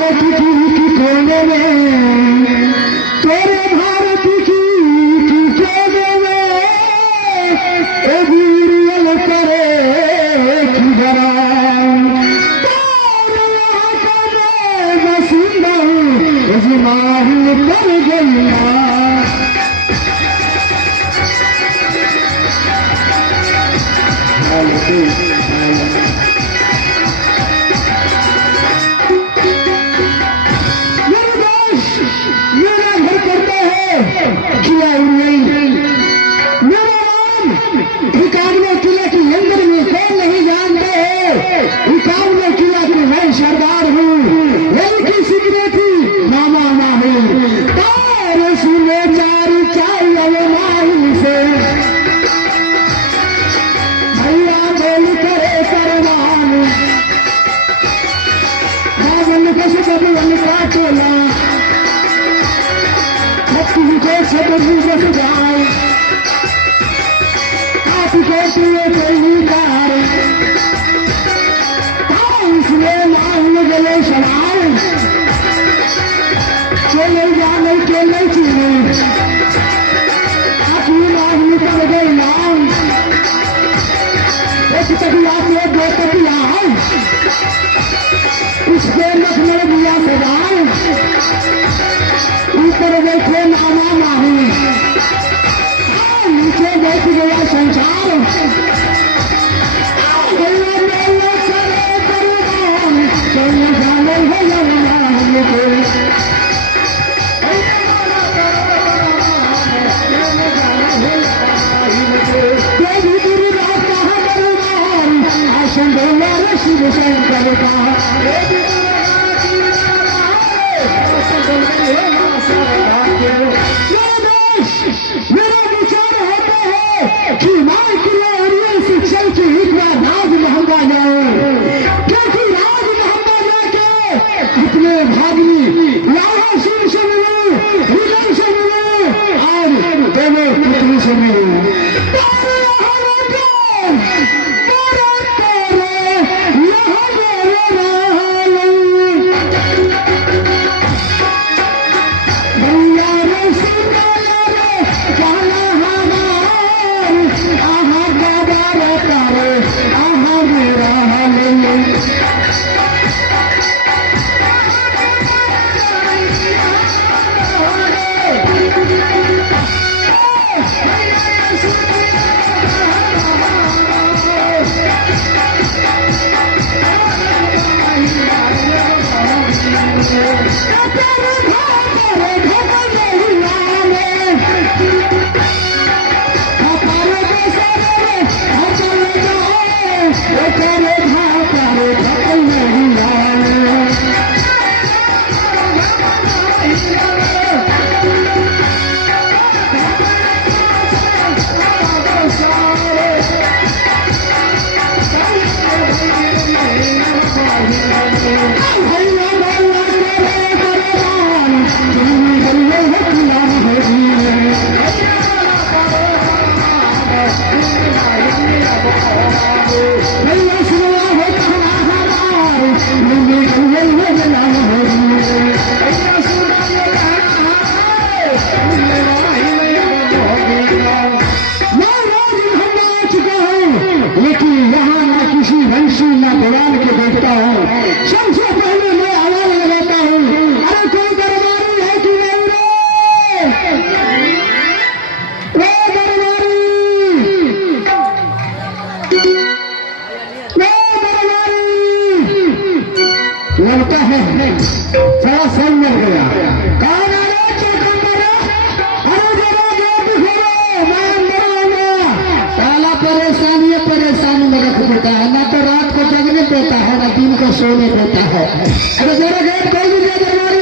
भारत की कोने में, तेरे भारत की कोने में ए वीरियल करे किधरा बसिंदा इजमाही कर गया। मेरा घर करता है किला नहीं, मेरा नाम इक्यानवे किला के अंदर में कौन नहीं जानते है। इक्यानवे किला की मैं सरदार हूँ, लड़की सिगरेटी मामा माही तार सुने चार चाय माही से भैया बोल करे करवान बाबन के सब का टोला तुझे छतरी बस जाए आपके पिए कोई कार इसलिए मांग गले सवाल चले जाने के लिए चीने आपकी मांग निकल गई नाम एक तबिया के दो तबिया उसके लखनऊ दिया सवाल ऊपर बैठे मामा माही नीचे बैठ गया संसार। शिव शंकर का मेरा विचार होता है कि माई की से चल के एक बार राज महंगा जाए, क्योंकि राज महंगा जाके इतने भागनी लाला सिंह से मिले, हिरण से मिले और दोनों पुत्री से मिले। लगता है थोड़ा सन मिल गया। कौन आ रहा चौकंदर? अरे जरा गेट खोलो, मैं अंदर आऊंगा। पहला परेशानी में रख देता है, ना तो रात को जगने देता है, ना दिन को सोने देता है। अरे जरा गेट खोल दीजिए दरबारी।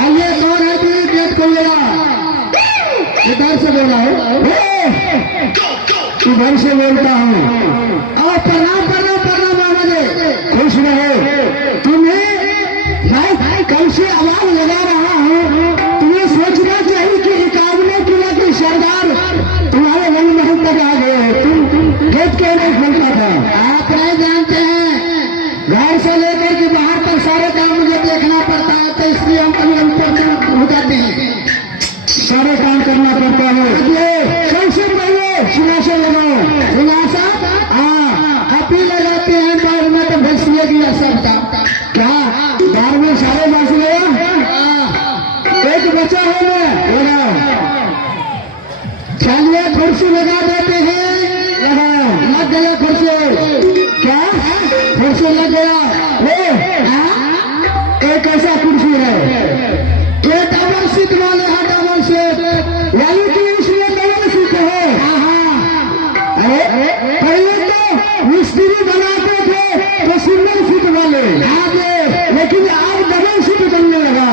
आइए, कौन है जी? गेट खोलिएगा। इधर से बोला है, इधर से बोलता हूँ। और प्रणाम प्रणाम प्रणाम मामा जी, खुश रहो। तुम्हें मैं कल से आवाज लगा रहा हूँ, तुम्हें सोचना चाहिए कि 51 किलो की सरदार तुम्हारे वही महल तक आ गए हैं। तुम गेट क्यों नहीं खोलता था? आप नहीं जानते हैं, घर से लेकर घर के बाहर तक सारे काम मुझे देखना पड़ता है, तो इसलिए हम कभी ऊपर हो जाते हैं, सारे काम करना पड़ता है। सबसे पहले सिंहासन लगाओ। सिंहासन आप ही लगाते हैं, बाढ़ में तो भैंसिए गया सबका। क्या बाढ़ में सारे बांस गया? एक बचा है मैं लगाओ। चलिए कुर्सी लगा देते हैं, लगाओ। लग गया कुर्सी। क्या कुर्सी लग गया? एक ऐसा कुर्सी है, ये डबल सीट वाले हैं, डबल सीट, यानी कि इसमें डबल सीट है। अरे पहले तो मिस्त्री बनाते थे तो सिंगल सीट वाले, लेकिन अब डबल सीट बनने लगा,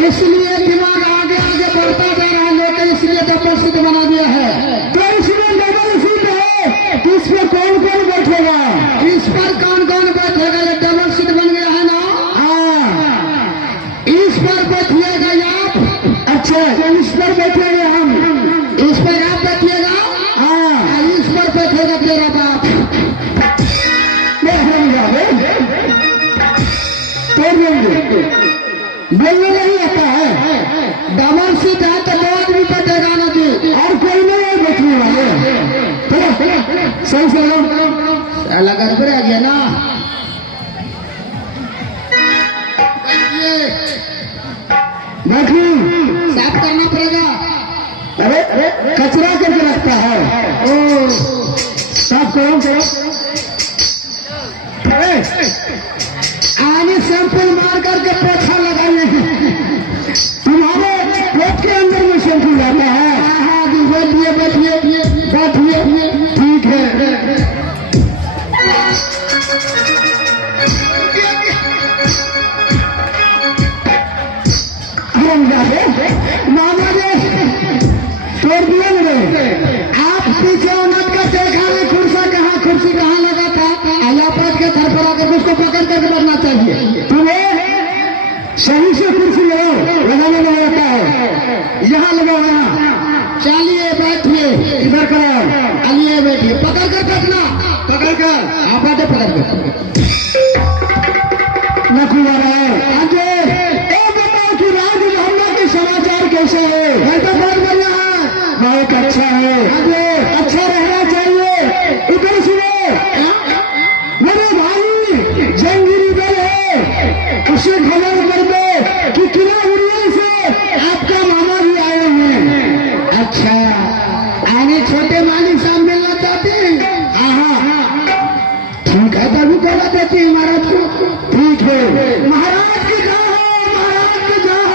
इसलिए दिमाग आगे आगे बढ़ता जा रहा है लोग, इसलिए डबल सीट बना दिया है। तो इसमें डबल सीट है, तो इस पर कौन कौन बैठेगा? इस पर कौन कौन बैठेगा? ये डबल सीट बन गया है ना। इस पर बैठिएगा आप। अच्छा, तो इस पर बैठेंगे हम, इस पर आप बैठिएगा। इस पर बैठेगा तेरा बाप। बोलने नहीं आता है, डबल सीट है तो दो आदमी बैठेगा ना जी, और कोई नहीं है बैठने वाले। सही से अलग आ गया ना। बैठिए, साफ करना पड़ेगा। अरे कचरा करके रखता है, ओ साफ करो। आने शैम्पू मार करके पोछा लगाइए। तुम्हारे पेट के अंदर में शैम्पू जाता है। हाँ जी, बैठिए बैठिए बैठिए, ठीक है। मामा जी तोड़ दिए मेरे, आप पीछे मत का देखा नहीं कुर्सी कहाँ लगा था, अलाहाबाद के घर पर आकर उसको पकड़ करके बढ़ना चाहिए। तुम्हें सही से कुर्सी लगाने में आता है, यहाँ लगाओ, यहाँ। चलिए बैठिए, इधर करो, आइए बैठिए, पकड़ कर बैठना, पकड़ कर आप बैठे, पकड़ कर न खुला रहा है। समाचार कैसे है? मैं तो बहुत बढ़िया है, बहुत अच्छा है, अच्छा रहना चाहिए। इधर सुनो, मेरे भाई जंगीरी दल है, उसे खबर कर दो कि किला उड़िया से आपका मामा भी आए हैं। अच्छा, आने छोटे मालिक साहब मिलना चाहते हैं? हाँ, ठीक है, तभी बोला देती है महाराज को। ठीक है, महाराज की जाओ, महाराज की जाओ।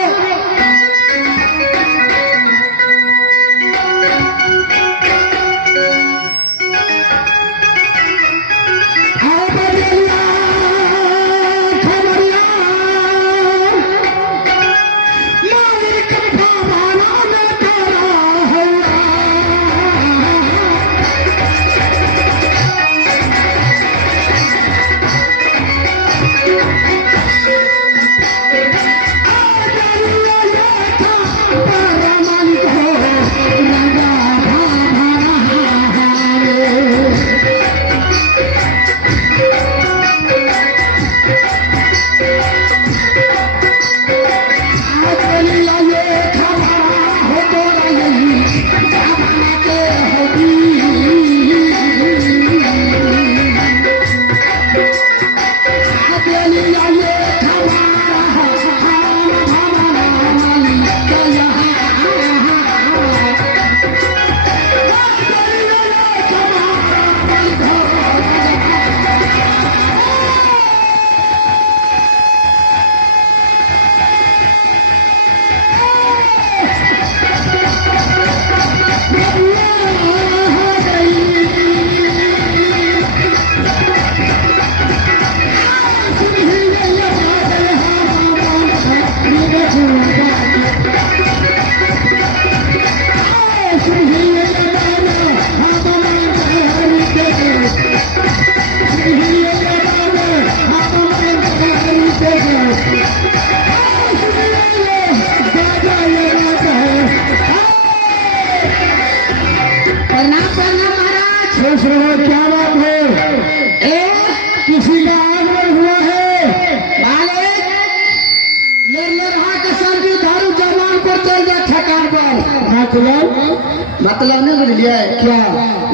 मतलब नहीं बुझलिए क्या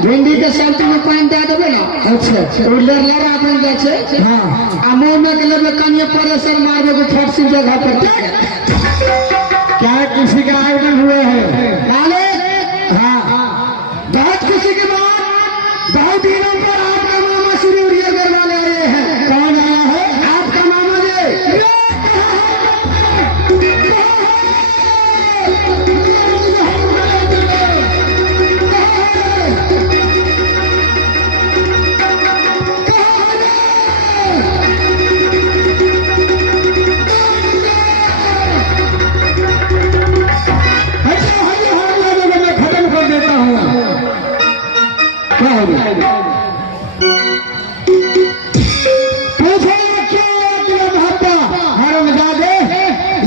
भिंडी के सब्जी में पानी दे देवे ना। अच्छा अच्छा लड़ा बन जाए। हाँ आ मुँह में लेवे कनिए परेशान मार देवे फटसी जगह पर। क्या किसी का आयोजन हुए हैं नाले? हाँ बहुत खुशी की बात, बहुत दिनों पर आपका मामा श्री उड़ियागढ़ वाले आए हैं। कौन आया है? आपका मामा जी।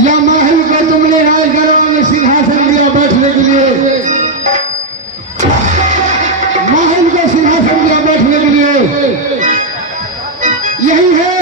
या महल को तुमने राजगढ़ में सिंहासन दिया बैठने के लिए, महल को सिंहासन दिया बैठने के लिए, यही है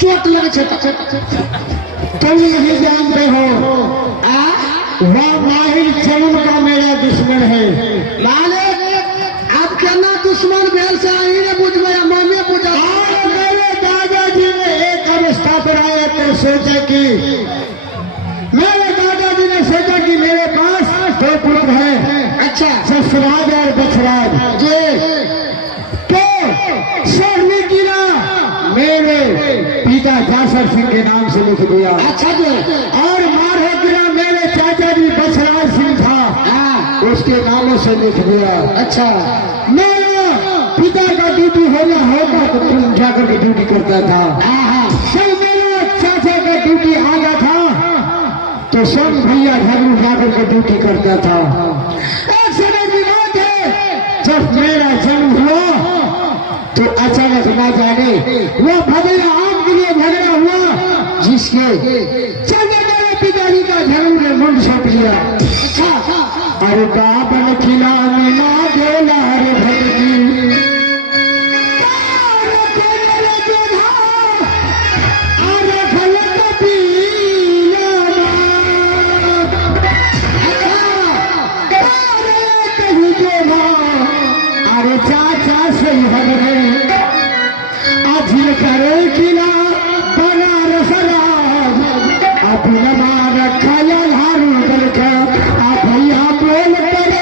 चोट लगे। तुम नहीं जानते हो वह माहिर चरण का मेरा दुश्मन है। मालिक आप कहना दुश्मन भेल से आई ने बुझ गया मैंने बुझा। मेरे दादाजी ने एक अवस्था पर आया तो सोचा कि मेरे दादाजी ने सोचा कि मेरे पास दो पुत्र हैं। अच्छा ससराज और बछराज जी तो सोचने की ना मेरे पिता जासर सिंह के नाम से लिख दिया। अच्छा जी और मारो गिरा मेरे चाचा जी बछराज सिंह था उसके नामों से लिख दिया। अच्छा मेरा पिता का ड्यूटी होगा तो तुम जाकर के ड्यूटी करता था। सब मेरा चाचा का ड्यूटी आगा था तो सब भैया झगड़ू जाकर के ड्यूटी करता था। एक समय की बात है जब मेरा जन्म हुआ तो अचानक ना जाने वो भगड़ा आम के लिए झगड़ा हुआ जिसके चलने मेरे पिताजी का झगड़ू ने मुंड सौंप लिया। अरे बाबन खिला मिला बोला रे भगती अरे गलत पीला कहीं जो अरे चाचा सही हरे अजिल करे किला बना रसराज अपना रखा या हारू करके आप भैया बोल कर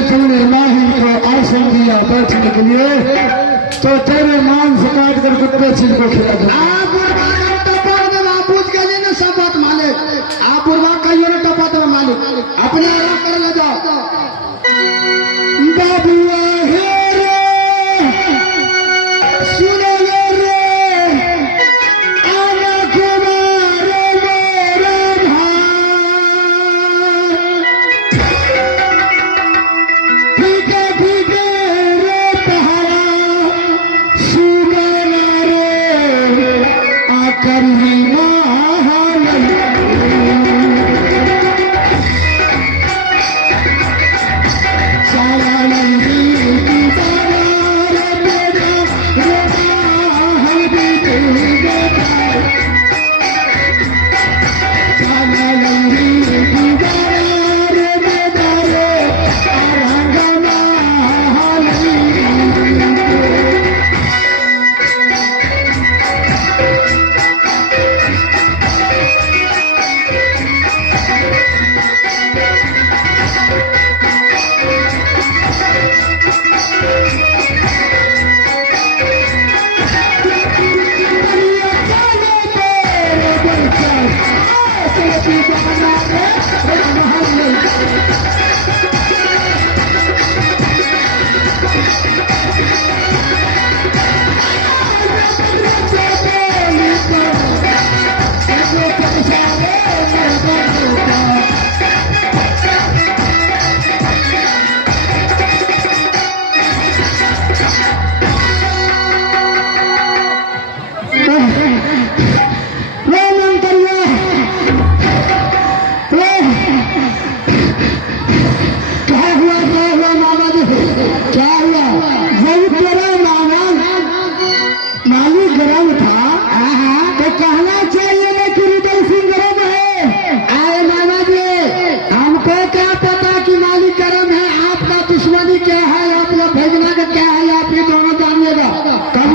तूने माही को आसन दिया बैठने के लिए, तो तेरे मांस काट कर कुत्ते छिलको खिला दो। आप पूछ के ना सब बात मालिक, आप बुरबा कहियो ना टपा तो मालिक अपने आराम कर ले जाओ। बाबुआ हे रे सुनो रे आना कुमार मेरा भाई, फीके फीके रे पहाड़ा सुनो रे आकर ही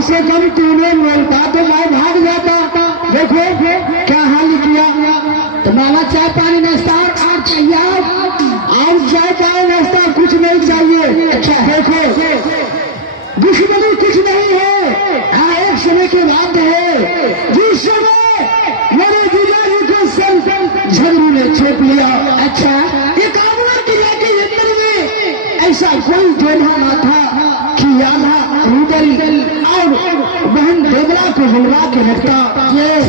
से कम तूने बोलता तो मैं भाग जाता। देखो क्या हाल किया। तो मामा चाय पानी नाश्ता और चाहिए, और चाय पानी नाश्ता कुछ नहीं चाहिए। अच्छा देखो दुश्मनी कुछ नहीं है, हाँ एक समय की बात है जिस समय मेरे जीजाजी को झगड़ू ने छेप लिया। अच्छा ये कामना किला के अंदर में ऐसा कोई जोधा ना था कि यादा रुदल और बहन देवरा को बुलवा के रखता। मेरे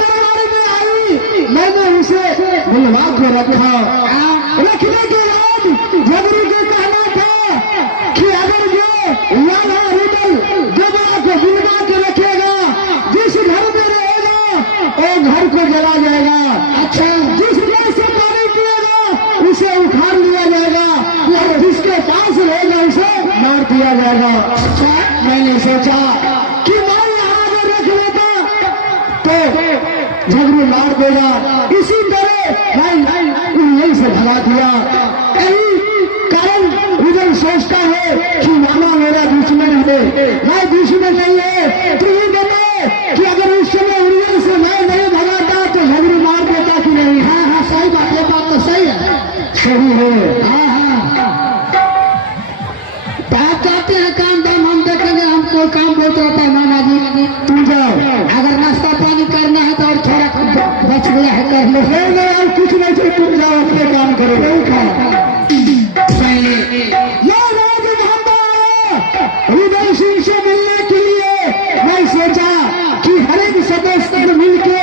दरबार में आई, मैंने उसे बुलवा के रखा। रखने के बाद झगड़ू को कहना था कि अगर जो यादा रुदल देवरा को बुलवा के रखेगा, जिस घर में रहेगा वो घर को जला जाएगा। अच्छा जिस घर से पानी पिएगा उसे उखाड़ लिया जाएगा, और जिसके पास रहेगा उसे मार दिया जाएगा। अच्छा मैंने सोचा कि मैं यहाँ अगर रख लेता तो झगड़ू मार देगा, इसी तरह मैं यही से भगा दिया। यही कारण रुदल सोचता है कि मामा मेरा दुश्मन है। मैं दुश्मन नहीं है, तू ही बता कि अगर उस समय रुदल से मैं नहीं भगाता तो झगड़ू मार देता कि नहीं। हाँ हाँ सही बात, ये बात तो सही है। सही है। हाँ कहते हैं काम दाम हम देखेंगे, हमको काम बहुत रहता है। मामा जी तू जाओ, अगर नाश्ता पानी करना है तो और थोड़ा बच गया है कर लो। नहीं और कुछ नहीं चाहिए, तुम जाओ अपने काम करो। नहीं खाओ रुदल सिंह से मिलने के लिए मैं सोचा कि हर एक सदस्य मिलकर